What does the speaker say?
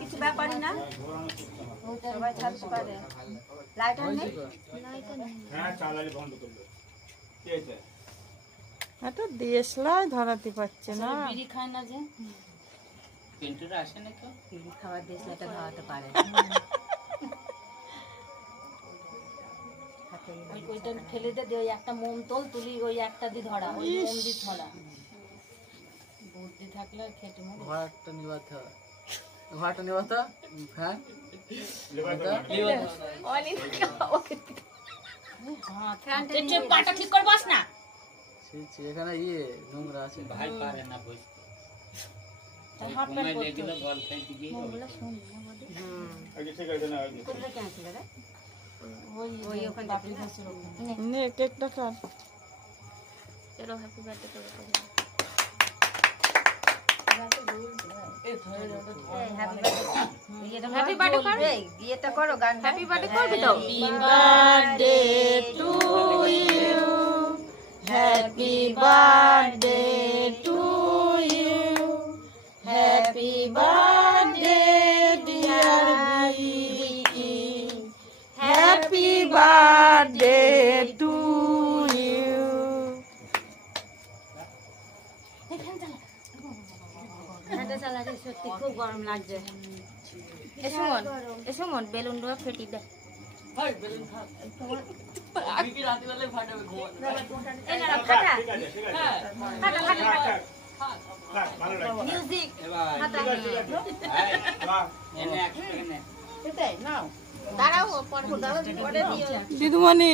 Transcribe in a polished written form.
কিছু ব্যাপারই না, সবাই থাকতে পারে। লাইটার নেই, হ্যাঁ চালালি বন্ধ করলো। কি হয়েছে? এটা দেশলাই ধরাতে পারছে না। বিড়ি খায় না যে পিন্টুরা আসে না তো খাবার দেশ লাইটার ধরাতে পারে। ওইটা ফেলে দে, ওই একটা মোম তোল তুলি, ওই একটা দি ধরা, ওই মোম দি ধরা। বুদ্ধি থাকলে খেটে মরে। ঘরটা নিবাতে হয়, ঘরটা নিবাতে ফ্যান হ্যাঁ পাটা ঠিক করে বস না। এখানে নোংরা আছে, ভাই পারে না বুঝতে। ঘুমাই লেগে গেল বল খাইতে গিয়ে আগে ঠিক আছে না আগে কোথায় কেন ছিল রে? ওই ওখানে বাপি বসে ওখানে। নে কেকটা কাট। চলো হ্যাপি বার্থডে করো। হ্যাপি বার্থডে করো, বিয়েটা করো, গান হ্যাপি বার্থডে করবি তো? Birthday to you, happy birthday to you, happy birthday dear Vicky, happy birthday to you. সত্যি খুব গরম লাগছে। এসো মন বেলুন গুলো ফেটি দে। এই না ফাটা ঠিক আছে ঠিক আছে ফাটা ফাটা থাক ভালো লাগছে মিউজিক এবার ফাটা বাহ এনে একটু এটাই নাও, দাঁড়াও পরে দিও। দিদিমণি